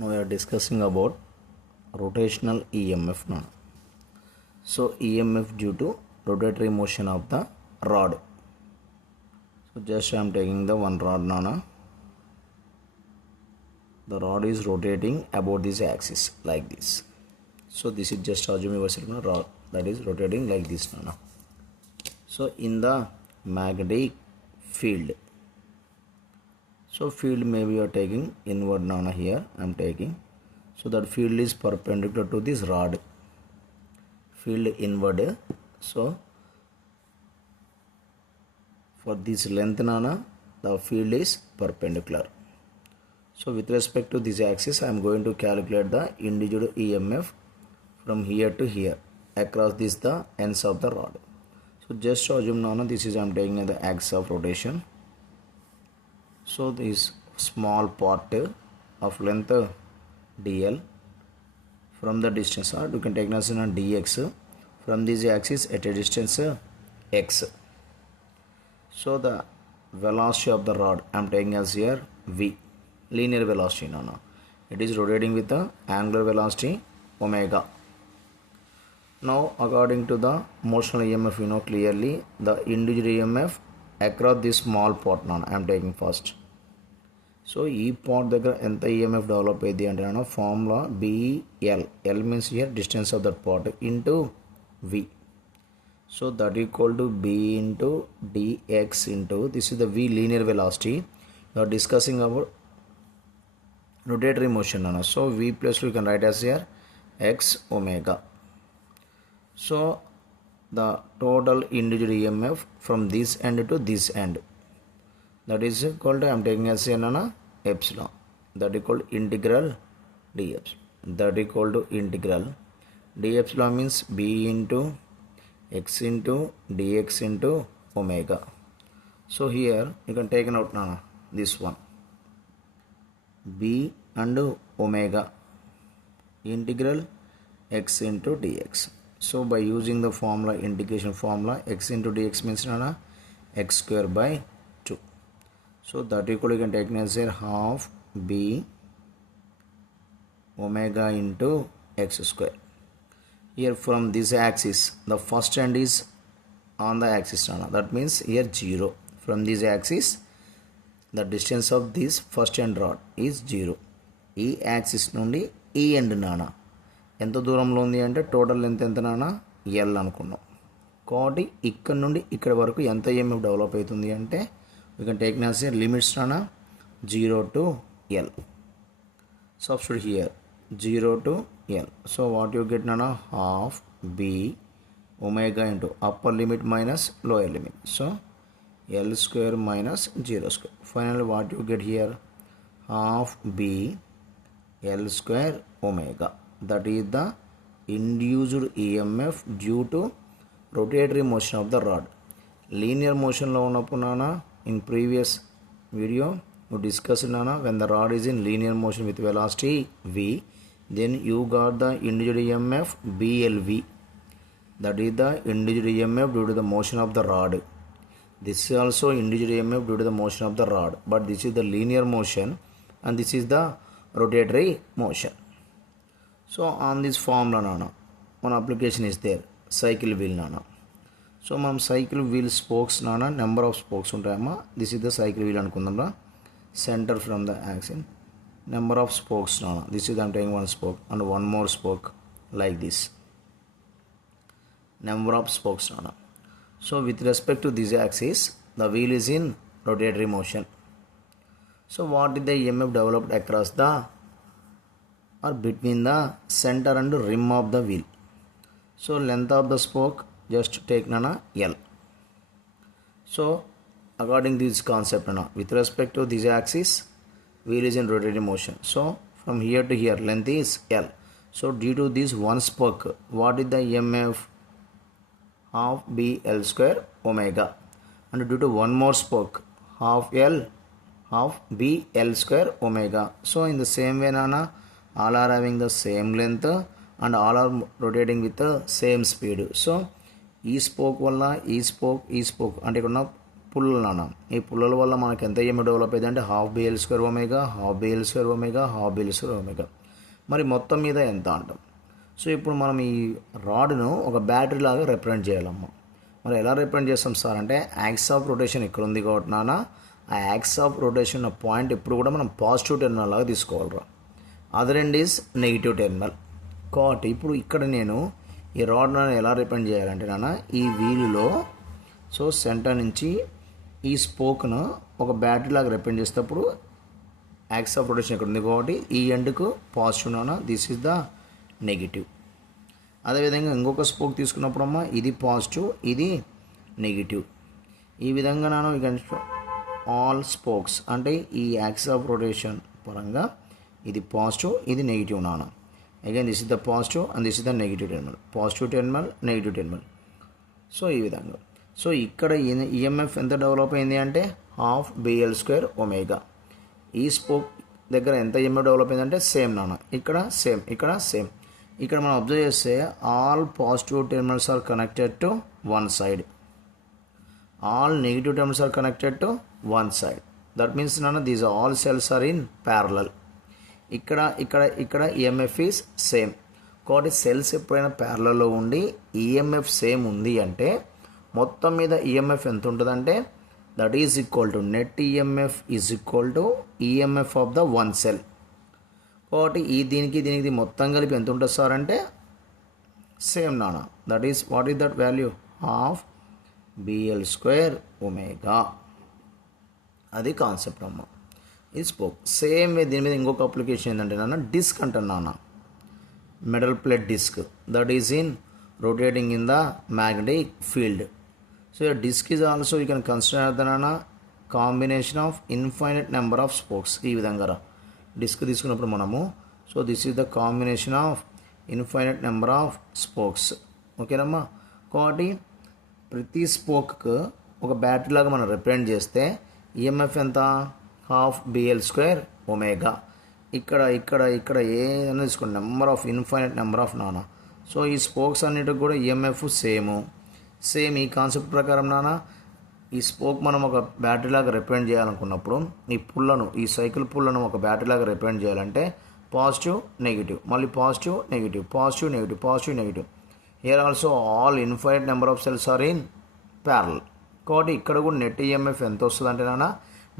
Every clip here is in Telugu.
Now we are discussing about rotational EMF now. So EMF due to rotatory motion of the rod. So just I am taking the one rod now. The rod is rotating about this axis like this. So this is just assume yourself rod that is rotating like this now. So in the magnetic field. So field maybe you are taking inward now here I am taking. So that field is perpendicular to this rod. Field inward. So for this length nana the field is perpendicular. So with respect to this axis I am going to calculate the induced EMF from here to here across this the ends of the rod. So just assume now this is I am taking the axis of rotation. So this small part of length dl from the distance or you can take as dx from this axis at a distance x. So the velocity of the rod I am taking as here v, linear velocity now. It is rotating with the angular velocity omega. Now according to the motional EMF you know clearly the induced EMF across this small part now I am taking first. So ఈ పార్ట్ దగ్గర ఎంత ఈఎంఎఫ్ డెవలప్ అయ్యింది అంటే అన్న formula BL L means here distance of that part into V. So that equal to B into DX into this is the V linear velocity you are discussing about rotatory motion అన్న. So V plus you can write as here X omega. So the total individual EMF from this end to this end that is equal to I am taking as epsilon that is called integral d epsilon. That is equal to integral d epsilon means b into x into dx into omega. So here you can take out now this one b and omega integral x into dx. So by using the formula integration formula x into dx means x square by 2. So that equal you can take as half b omega into x square. Here from this axis the first end is on the axis now. That means here 0. From this axis the distance of this first end rod is 0. ఈ యాక్సిస్ నుండి ఈ ఎండ్ నానా ఎంత దూరంలో ఉంది అంటే టోటల్ లెంత్ ఎంత నానా ఎల్ అనుకున్నాం. కాబట్టి ఇక్కడ నుండి ఇక్కడ వరకు ఎంత ఈఎంఎఫ్ డెవలప్ అవుతుంది అంటే we can take as limits nana 0 to L. Substitute here 0 to L. So what you get nana half b omega into upper limit minus lower limit. So L square minus 0 square. Finally what you get here half b L square omega. That is the induced EMF due to rotatory motion of the rod. Linear motion lo unnappudu nana in previous video we discussed nana when the rod is in linear motion with velocity v then you got the induced EMF BLV. That is the induced EMF due to the motion of the rod. This is also induced EMF due to the motion of the rod, but this is the linear motion and this is the rotatory motion. So on this formula nana one application is there cycle wheel nana. సో మనం సైకిల్ వీల్ స్పోక్స్ నానా నెంబర్ ఆఫ్ స్పోక్స్ ఉంటాయమ్మా. This is the cycle wheel అనుకుందాంరా. Centre from the axis number of spokes నానా this is I'm taking one spoke and one more spoke like this number of spokes నానా. So with respect to this axis the wheel is in rotatory motion. So what is the EMF developed across the or between the centre and rim of the wheel. So length of the spoke just take nana L. So according to this concept nana with respect to this axis wheel is in rotating motion. So from here to here length is L. So due to this one spoke what is the EMF half b L square omega and due to one more spoke half L half b L square omega. So in the same way nana all are having the same length and all are rotating with the same speed. So ఈ స్పోక్ వల్ల ఈ స్పోక్ అంటే ఇక్కడ ఉన్న పుల్లలు నాన్న. ఈ పుల్లల వల్ల మనకి ఎంత ఈఎంఎఫ్ డెవలప్ అయింది అంటే half BL square omega, half BL square omega, half BL square omega. మరి మొత్తం మీద ఎంత అంటాం. సో ఇప్పుడు మనం ఈ రాడ్ను ఒక బ్యాటరీ లాగా రిప్రజెంట్ చేయాలమ్మా. మరి ఎలా రిప్రజెంట్ చేస్తాం సార్ అంటే యాక్స్ ఆఫ్ రొటేషన్ ఇక్కడ ఉంది కాబట్టి నాన్న, ఆ యాక్స్ ఆఫ్ రొటేషన్ పాయింట్ ఇప్పుడు కూడా మనం పాజిటివ్ టెర్మినల్ లాగా తీసుకోవాలిరా. Other end is negative terminal. కాబట్టి ఇప్పుడు ఇక్కడ నేను ఈ రాడ్ను ఎలా రిప్రజెంట్ చేయాలంటే నాన్న, ఈ వీలులో సో సెంటర్ నుంచి ఈ స్పోక్ను ఒక బ్యాటరీ లాగా రిప్రజెంట్ చేసేటప్పుడు యాక్స్ ఆఫ్ రొటేషన్ ఇక్కడ ఉంది కాబట్టి ఈ ఎండ్కు పాజిటివ్ నాన్న, దిస్ ఈజ్ ద నెగిటివ్. అదేవిధంగా ఇంకొక స్పోక్ తీసుకున్నప్పుడు అమ్మ ఇది పాజిటివ్, ఇది నెగిటివ్. ఈ విధంగా నాన్న ఇక ఆల్ స్పోక్స్ అంటే ఈ యాక్స్ ఆఫ్ రొటేషన్ పరంగా ఇది పాజిటివ్, ఇది నెగిటివ్ నాన్న. Again this is the positive and this is the negative terminal, positive terminal, negative terminal. So ఈ విధంగా సో ఇక్కడ ఈఎంఎఫ్ ఎంత డెవలప్ అయింది అంటే హాఫ్ బిఎల్ స్క్వేర్ ఒమేగా. ఈ స్పోక్ దగ్గర ఎంత ఈఎంఎఫ్ డెవలప్ అయిందంటే సేమ్ నాన్న, ఇక్కడ సేమ్, ఇక్కడ సేమ్. ఇక్కడ మనం అబ్జర్వ్ చేస్తే all positive terminals are connected to one side, all negative terminals are connected to one side. That means నాన్న these all cells are in parallel. ఇక్కడ ఇక్కడ ఇక్కడ ఈఎంఎఫ్ ఈజ్ సేమ్. కాబట్టి సెల్స్ ఎప్పుడైనా ప్యారలల్లో ఉండి ఈఎంఎఫ్ సేమ్ ఉంది అంటే మొత్తం మీద ఈఎంఎఫ్ ఎంత ఉంటుందంటే that is equal to net EMF is equal to EMF of the one cell. కాబట్టి దీనికి మొత్తం కలిపి ఎంత ఉంటుంది సార్ అంటే సేమ్ నాన్న, that is what is that value half BL square omega. అది కాన్సెప్ట్ అమ్మ. ఇది స్పోక్. సేమ్ వే దీని మీద ఇంకొక అప్లికేషన్ ఏంటంటే నాన్న డిస్క్ అంటాను నాన్న, metal plate disk that is in rotating in the magnetic field. So your disk is also you can consider the nana combination of infinite number of spokes. ఈ విధంగా డిస్క్ తీసుకున్నప్పుడు మనము so this is the combination of infinite number of spokes. ఓకేనమ్మా. కాబట్టి ప్రతి స్పోక్కు ఒక బ్యాటరీ లాగా మనం రిప్రజెంట్ చేస్తే ఈఎంఎఫ్ ఎంత హాఫ్ బిఎల్ స్క్వేర్ ఒమేగా. ఇక్కడ ఇక్కడ ఇక్కడ ఏదైనా తీసుకోండి number of infinite number of నానా. సో ఈ స్పోక్స్ అన్నిటికి కూడా ఈఎంఎఫ్ సేమ్ ఈ కాన్సెప్ట్ ప్రకారం నాన్న ఈ స్పోక్ మనం ఒక బ్యాటరీ లాగా రిప్రజెంట్ చేయాలనుకున్నప్పుడు ఈ సైకిల్ పుల్లను ఒక బ్యాటరీ లాగా రిప్రజెంట్ చేయాలంటే పాజిటివ్ నెగిటివ్, మళ్ళీ positive negative, positive negative, positive negative. Here also all infinite number of cells are in parallel. కాబట్టి ఇక్కడ కూడా నెట్ ఈఎంఎఫ్ ఎంత వస్తుంది అంటే నాన్న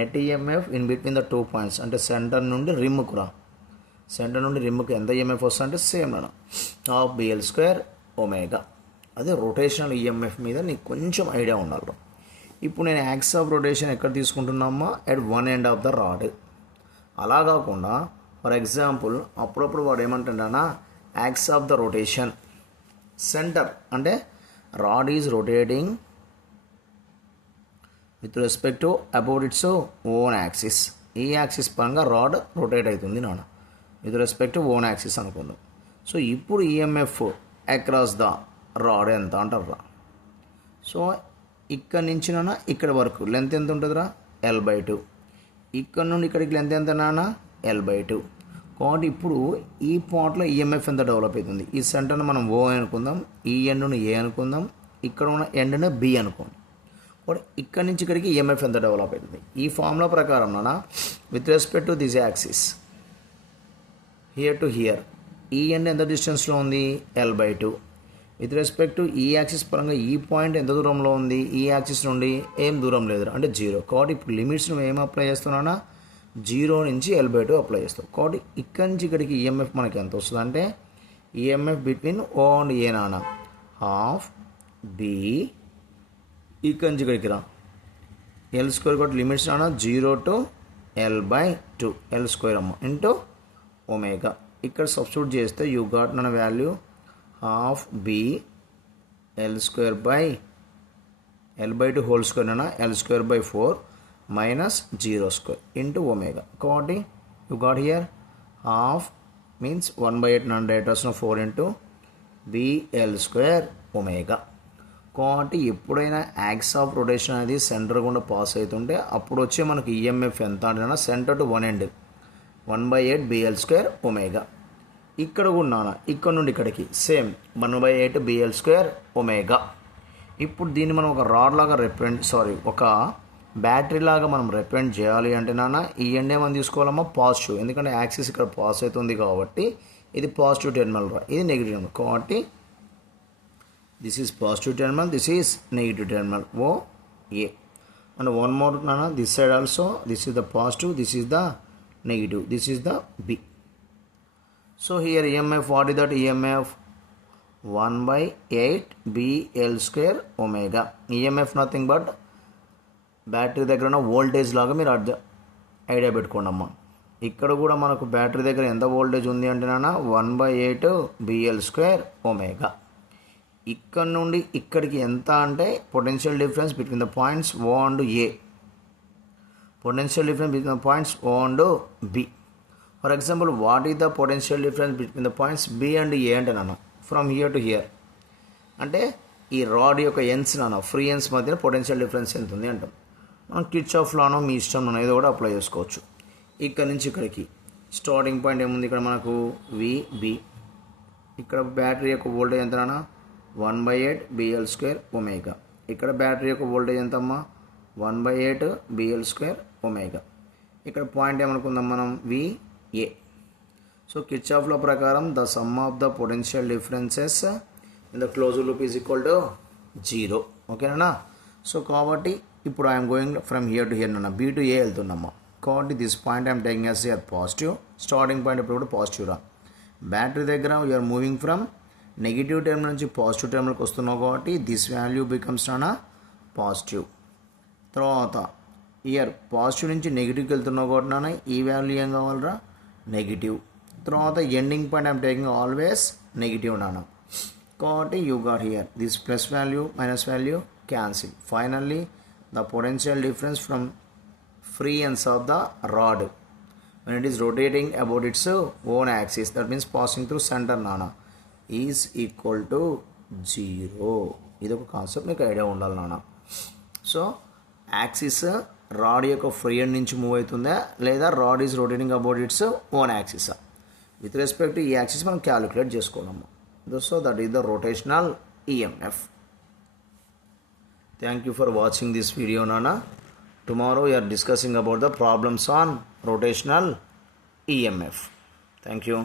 net EMF in between the 2 points అంటే సెంటర్ నుండి రిమ్కు ఎంత ఈఎంఎఫ్ వస్తుంది అంటే సేమ్ నాన్న హాఫ్ బిఎల్ స్క్వేర్ ఒమేగా. అదే రొటేషనల్ ఈఎంఎఫ్ మీద నీకు కొంచెం ఐడియా ఉండాలి. ఇప్పుడు నేను యాక్స్ ఆఫ్ రొటేషన్ ఎక్కడ తీసుకుంటున్నామా at one end of the rod. అలా కాకుండా ఫర్ ఎగ్జాంపుల్ అప్పుడప్పుడు వాడు ఏమంటాడన్నా axis of the rotation centre అంటే rod is rotating with respect to about its own axis. ఈ యాక్సిస్ పరంగా రాడ్ రొటేట్ అవుతుంది నాన్న with respect to own axis అనుకుందాం. సో ఇప్పుడు ఈఎంఎఫ్ అక్రాస్ ద రాడ్ ఎంత అంటారా. సో ఇక్కడ నుంచి నాన్న ఇక్కడ వరకు లెంత్ ఎంత ఉంటుందిరా L/2. ఇక్కడ నుండి ఇక్కడికి లెంత్ ఎంత నాన్న L/2. కాబట్టి ఇప్పుడు ఈ పాయింట్లో ఈఎంఎఫ్ ఎంత డెవలప్ అవుతుంది. ఈ సెంటర్ను మనం O అనుకుందాం, ఈ ఎండ్ను A అనుకుందాం, ఇక్కడ ఉన్న ఎండ్ను B అనుకోండి. కాబట్టి ఇక్కడ నుంచి ఇక్కడికి ఈఎంఎఫ్ ఎంత డెవలప్ అవుతుంది. ఈ ఫార్ములా ప్రకారం నాన్న with respect to this axis here to here ఈ ఎండ్ ఎంత డిస్టెన్స్లో ఉంది L/2. విత్ రెస్పెక్ట్ టు ఈ యాక్సిస్ పరంగా ఈ పాయింట్ ఎంత దూరంలో ఉంది ఈ యాక్సిస్ నుండి ఏం దూరం లేదు అంటే 0. కాబట్టి ఇప్పుడు లిమిట్స్ నువ్వు ఏం అప్లై చేస్తున్నానా 0 నుంచి L/2 అప్లై చేస్తావు. కాబట్టి ఇక్కడి నుంచి ఇక్కడికి ఈఎంఎఫ్ మనకి ఎంత వస్తుంది అంటే EMF between O and A నాన్న హాఫ్ బి ఇక్కడి నుంచి ఇక్కడికి రా L² కాబట్టి లిమిట్స్ నాన్న 0 to L/2 L² అమ్మ ఇంటూ ఒమేగా. ఇక్కడ సబ్స్టిట్యూట్ చేస్తే యూ గాట్ నా value half B L² by L/2 whole square అన్న L²/4 మైనస్ 0² ఇంటూ ఒమేగా. కాబట్టి you got here half means 1/8 నన్ను డైరెక్ట్ వస్తున్న 4 ఇంటూ BL² ఒమేగా. కాబట్టి ఎప్పుడైనా యాక్స్ ఆఫ్ రొటేషన్ అనేది సెంటర్ గుండా పాస్ అవుతుంటే అప్పుడు వచ్చే మనకి ఈఎంఎఫ్ ఎంత అంటే centre to one end 1/8 BL² omega. ఇక్కడ కూడా ఇక్కడ నుండి ఇక్కడికి సేమ్ 1/8 BL² ఒమేగా. ఇప్పుడు దీన్ని మనం ఒక రాడ్ లాగా ఒక బ్యాటరీ లాగా మనం రిప్రజెంట్ చేయాలి అంటే నాన్న ఈ ఎండ్ ఏమని తీసుకోవాలమ్మా పాజిటివ్, ఎందుకంటే యాక్సిస్ ఇక్కడ పాస్ అవుతుంది కాబట్టి ఇది పాజిటివ్ టెర్మినల్ రా, ఇది నెగిటివ్ టెర్మినల్ కాబట్టి this is positive terminal, this is negative terminal O A. And one more నాన్న this side also this is the positive, this is the negative, this is the B. So here EMF what is that EMF 1/8 BL² omega. EMF nothing but battery దగ్గర ఉన్న వోల్టేజ్ లాగా మీరు ఐడియా పెట్టుకోండి అమ్మా. ఇక్కడ కూడా మనకు బ్యాటరీ దగ్గర ఎంత వోల్టేజ్ ఉంది అంటే నాన్న 1/8 BL² ఒమేగా. ఇక్కడ నుండి ఇక్కడికి ఎంత అంటే potential difference between the points O and A, potential difference between the points O and B. For example what is the potential difference between the points B and A అంటే నాన్న ఫ్రమ్ హియర్ టు హియర్ అంటే ఈ రాడ్ యొక్క ఎన్స్ నాన్న ఫ్రీ ఎన్స్ మధ్యన పొటెన్షియల్ డిఫరెన్స్ ఎంత ఉంది అంటాం. మనం కిర్చాఫ్ లానో మీ ఇష్టం ఏదో కూడా అప్లై చేసుకోవచ్చు. ఇక్కడ నుంచి ఇక్కడికి స్టార్టింగ్ పాయింట్ ఏముంది ఇక్కడ మనకు VB, ఇక్కడ బ్యాటరీ యొక్క వోల్టేజ్ ఎంత నాన్న 1/8 BL² ఒమేగా. ఇక్కడ బ్యాటరీ యొక్క వోల్టేజ్ ఎంతమ్మా 1/8 BL² ఒమేగా. ఇక్కడ పాయింట్ ఏమనుకుందాం మనం VA. సో కిర్చాఫ్ లా ప్రకారం the sum of the potential differences in the closed loop is equal to 0. ఓకేనా. సో కాబట్టి ఇప్పుడు I'm going from here to here నాన్న B టు A వెళ్తున్నామ్మా. కాబట్టి this point I'm taking as positive, starting point ఇప్పుడు కూడా పాజిటివ్ రా. బ్యాటరీ దగ్గర you're moving from negative terminal నుంచి పాజిటివ్ టర్మినల్కి వస్తున్నావు కాబట్టి దిస్ వాల్యూ బికమ్స్ నాన్న పాజిటివ్. తర్వాత ఇయర్ పాజిటివ్ నుంచి నెగిటివ్కి వెళ్తున్నావు కాబట్టి నాన్న ఈ వాల్యూ ఏం కావాలరా నెగిటివ్. తర్వాత ending point I'm taking always negative నాన్న. కాబట్టి you got here this plus value minus value cancel. Finally the potential difference from free ends of the rod when it is rotating about its own axis, that means passing through center nana, is equal to 0. ఇది ఒక కాన్సెప్ట్ మీకు ఐడియా ఉండాలి నాన్న. సో యాక్సిస్ రాడ్ యొక్క ఫ్రీ ఎండ్ నుంచి మూవ్ అవుతుందా లేదా rod is rotating about its own యాక్సిసా విత్ రెస్పెక్ట్ ఈ యాక్సిస్ మనం క్యాలిక్యులేట్ చేసుకోవడము. So that is the rotational EMF. Thank you for watching this video నాన్న. Tomorrow we are discussing about the problems on rotational EMF. Thank you.